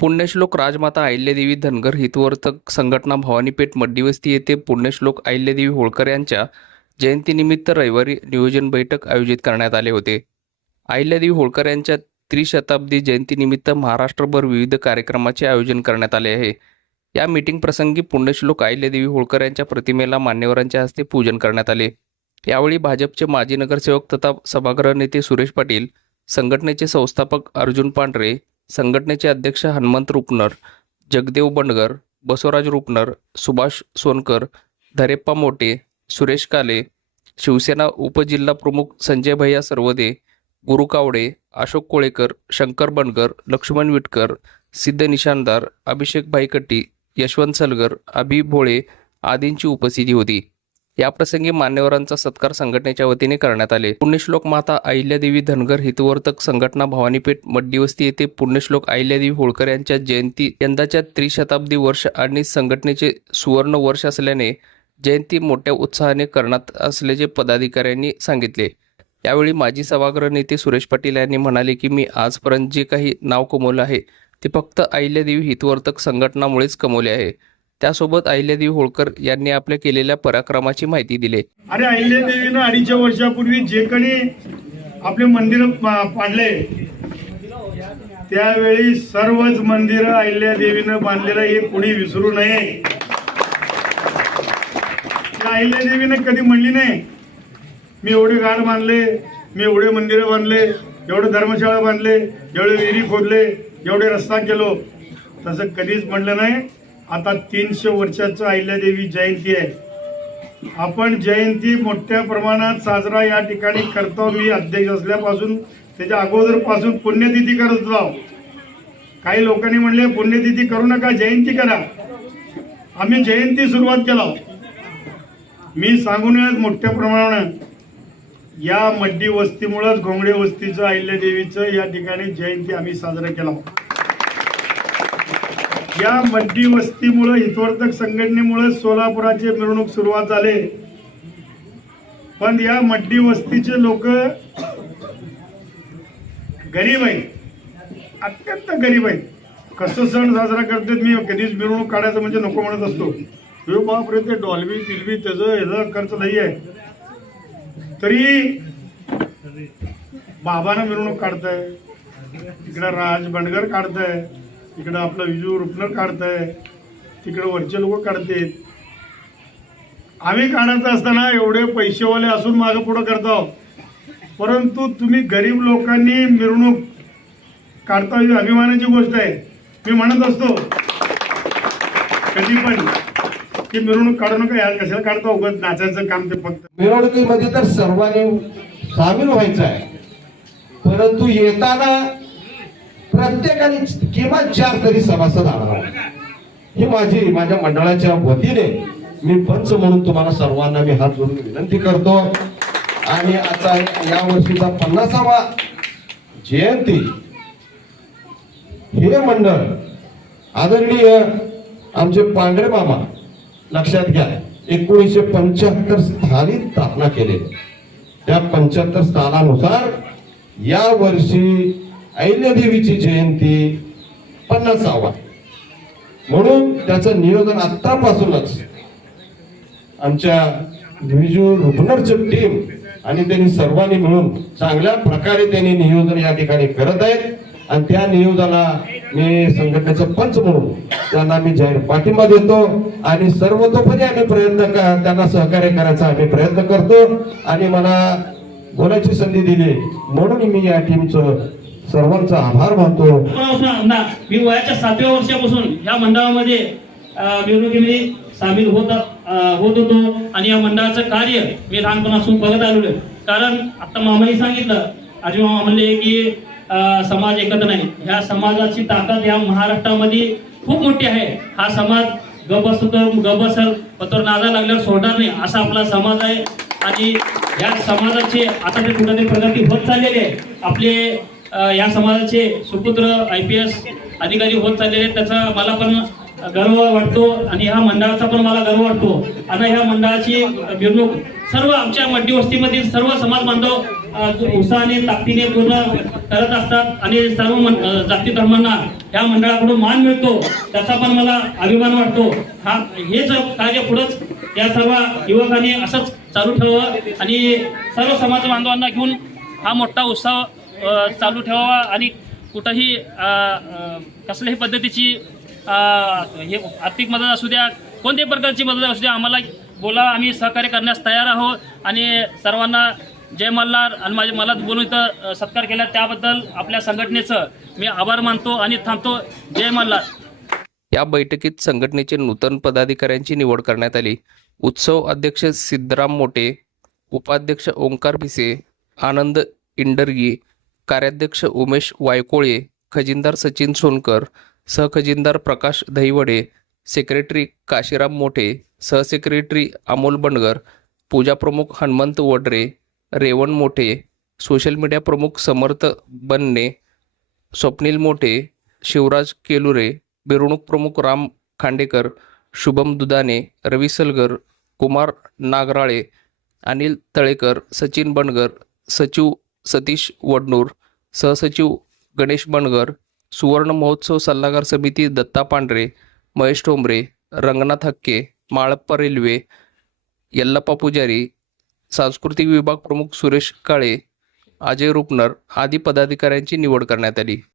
पुण्यश्लोक राजमाता अहिल्यादेवी धनगर हितवर्तक संघटना भवानीपेठ मड्डीवस्ती येथे पुण्यश्लोक अहिल्यादेवी होळकर यांच्या जयंतीनिमित्त रविवारी नियोजन बैठक आयोजित करण्यात आले होते. अहिल्यादेवी होळकर यांच्या त्रिशताब्दी जयंतीनिमित्त महाराष्ट्रभर विविध कार्यक्रमाचे आयोजन करण्यात आले आहे. या मीटिंग प्रसंगी पुण्यश्लोक अहिल्यादेवी होळकर यांच्या प्रतिमेला मान्यवरांच्या हस्ते पूजन करण्यात आले. यावेळी भाजपचे माजी नगरसेवक तथा सभागृह नेते सुरेश पाटील संघटनेचे संस्थापक अर्जुन पांढरे संघटनेचे अध्यक्ष हनुमंत रुपनर जगदेव बंडगर बसवराज रुपनर सुभाष सोनकर धरेप्पा मोटे सुरेश काले शिवसेना उपजिल्हा प्रमुख संजय भैया सर्वदे गुरु कावडे अशोक कोळेकर शंकर बनगर लक्ष्मण विटकर सिद्ध निशानदार अभिषेक भाईकट्टी यशवंत सलगर अभि भोळे आदींची उपस्थिती होती. याप्रसंगी मान्यवरांचा सत्कार संघटनेच्या वतीने करण्यात आले. पुण्यश्लोक माता अहिल्यादेवी धनगर हितवर्तक संघटना भवानीपेठ मड्डीवस्ती येथे पुण्यश्लोक अहिल्यादेवी होळकर यांच्या जयंती यंदाच्या त्रिशताब्दी वर्ष आणि संघटनेचे सुवर्ण वर्ष असल्याने जयंती मोठ्या उत्साहाने करण्यात असल्याचे पदाधिकाऱ्यांनी सांगितले. यावेळी माजी सभागृह नेते सुरेश पाटील यांनी म्हणाले की मी आजपर्यंत जे काही नाव कमवलं आहे ते फक्त अहिल्यादेवी हितवर्तक संघटनामुळेच कमवले आहे. त्यासोबत अहिल्यादेवी होळकर यांनी आपल्या केलेल्या पराक्रमाची माहिती दिली. अरे अहिल्यादेवीनं अडीचशे वर्षापूर्वी जे कोणी आपले मंदिर पाडले त्यावेळी सर्वच मंदिर अहिल्यादेवीनं बांधलेलं हे कुणी विसरू नये. त्या अहिल्यादेवीनं कधी म्हणली नाही मी एवढे गाड बांधले मी एवढे मंदिरं बांधले एवढे धर्मशाळा बांधले एवढे विहिरी खोदले एवढे रस्ता केलो. तसं कधीच म्हणलं नाही. आता तीनशे वर्षाचं अहिल्यादेवी जयंती आहे. आपण जयंती मोठ्या प्रमाणात साजरा या ठिकाणी करतो. मी अध्यक्ष असल्यापासून त्याच्या अगोदरपासून पुण्यतिथी करत जाऊ काही लोकांनी म्हणले पुण्यतिथी करू नका जयंती करा. आम्ही जयंती सुरुवात केला. मी सांगून मोठ्या प्रमाणानं या मड्डी वस्तीमुळंच घोंगडे वस्तीचं अहिल्यादेवीचं या ठिकाणी जयंती आम्ही साजरा केला. या मड्डी वस्तीमुळं हितवर्धक संघटनेमुळं सोलापुराचे मिरवणूक सुरुवात झाले. पण या मड्डी वस्तीचे लोक गरीब आहेत. अत्यंत गरीब आहेत. कसं सण साजरा करतात मी कधीच मिरवणूक काढायचं म्हणजे नको म्हणत असतो. हे बापरे ते डॉल्बी तिलबी त्याचं ह्याचा खर्च नाही आहे. तरी बाबानं मिरवणूक काढताय. तिकडं राज बंडगर काढताय. तिकडं आपलं विजू रुपनर काढताय. तिकडं वरचे लोक काढतात. आम्ही काढायचं असताना एवढे पैसेवाले असून मागं पुढं करतो. परंतु तुम्ही गरीब लोकांनी मिरवणूक काढता ही अभिमानाची गोष्ट आहे. मी म्हणत असतो कधी पण की मिरवणूक काढू नका यार कशाला काढता उगत नाचायचं काम ते फक्त. मिरवणुकीमध्ये तर सर्वांनी सामील व्हायचं आहे. परंतु येताना प्रत्येकाने किमान चार तरी सभासद आणावा. ही माझी माझ्या मंडळाच्या वतीने मी पंच म्हणून तुम्हाला सर्वांना मी हात जोडून विनंती करतो. आणि आता या वर्षीचा पन्नासावा जयंती हे मंडळ आदरणीय आमचे पांढरे मामा लक्षात घ्या एकोणीसशे पंच्याहत्तर स्थानी स्थापना केलेली. त्या पंच्याहत्तर स्थानानुसार या वर्षी अहिल्यादेवीची जयंती पन्नासावा. म्हणून त्याचं नियोजन आतापासूनच आमच्या विजू रुग्णरचं टीम आणि त्यांनी सर्वांनी मिळून चांगल्या प्रकारे त्यांनी नियोजन या ठिकाणी करत आहेत. आणि त्या नियोजनाला मी संघटनेचं पंच म्हणून त्यांना मी जाहीर पाठिंबा देतो. आणि सर्वतोपरी आम्ही प्रयत्न त्यांना सहकार्य करायचा आम्ही प्रयत्न करतो. आणि मला बोलायची संधी दिली. म्हणून मी या टीमचं सर्वांचा आभार मानतो. मी वयाच्या सातव्या वर्षापासून या मंडळामध्ये मिरवणुकीमध्ये सामील होत होत होतो आणि या मंडळाचं कार्य मी लहानपणापासून बघत आलेलो कारण आता मामाने सांगितलं आजी मामा म्हणले की समाज एकत्र नाही. ह्या समाजाची ताकद या महाराष्ट्रामध्ये खूप मोठी आहे. हा समाज गप असतो गप असेल पत्र नादा लागल्यावर सोडणार नाही असा आपला समाज आहे. आणि या समाजाचे आता ते कुठेतरी प्रगती होत चाललेली आहे. आपले या समाजाचे सुपुत्र आय पी एस अधिकारी होत चाललेले आहेत. त्याचा मला पण गर्व वाटतो आणि ह्या मंडळाचा पण मला गर्व वाटतो. आणि ह्या मंडळाची मिरवणूक सर्व आमच्या मड्डी वस्तीमधील सर्व समाज बांधव उत्साहाने ताकदीने पूर्ण करत असतात आणि सर्व मन- जाती धर्मांना या मंडळाकडून मान मिळतो. त्याचा पण मला अभिमान वाटतो. हा हेच कार्य पुढंच या सर्व युवकांनी असंच चालू ठेवावं आणि सर्व समाज बांधवांना घेऊन हा मोठा उत्साह चालू ठेवावा आणि कुठंही कसल्याही पद्धतीची हे आर्थिक मदत असू द्या कोणत्याही प्रकारची मदत असू द्या आम्हाला बोला आम्ही सहकार्य करण्यास तयार आहोत. आणि सर्वांना जय मल्हार आणि माझे मला बोलून इथं सत्कार केला. त्याबद्दल आपल्या संघटनेचं मी आभार मानतो आणि थांबतो. जय मल्हार. या बैठकीत संघटनेचे नूतन पदाधिकाऱ्यांची निवड करण्यात आली. उत्सव अध्यक्ष सिद्धराम मोटे उपाध्यक्ष ओंकार भिसे आनंद इंडरगी कार्याध्यक्ष उमेश वायकोळे खजिनदार सचिन सोनकर सहखजिनदार प्रकाश दहिवडे सेक्रेटरी काशीराम मोठे सहसेक्रेटरी अमोल बंडगर पूजा प्रमुख हनुमंत वडरे रेवण मोठे सोशल मीडिया प्रमुख समर्थ बन्ने स्वप्नील मोठे शिवराज केलुरे मिरवणूक प्रमुख राम खांडेकर शुभम दुदाने रवी सलगर कुमार नागराळे अनिल तळेकर सचिन बनगर सचिव सतीश वडनूर सहसचिव गणेश बनगर सुवर्ण महोत्सव सल्लागार समिती दत्ता पांढरे महेश ठोंबरे रंगनाथ हक्के माळप्पा रेल्वे यल्लप्पा पुजारी सांस्कृतिक विभाग प्रमुख सुरेश काळे अजय रुपनर आदी पदाधिकाऱ्यांची निवड करण्यात आली.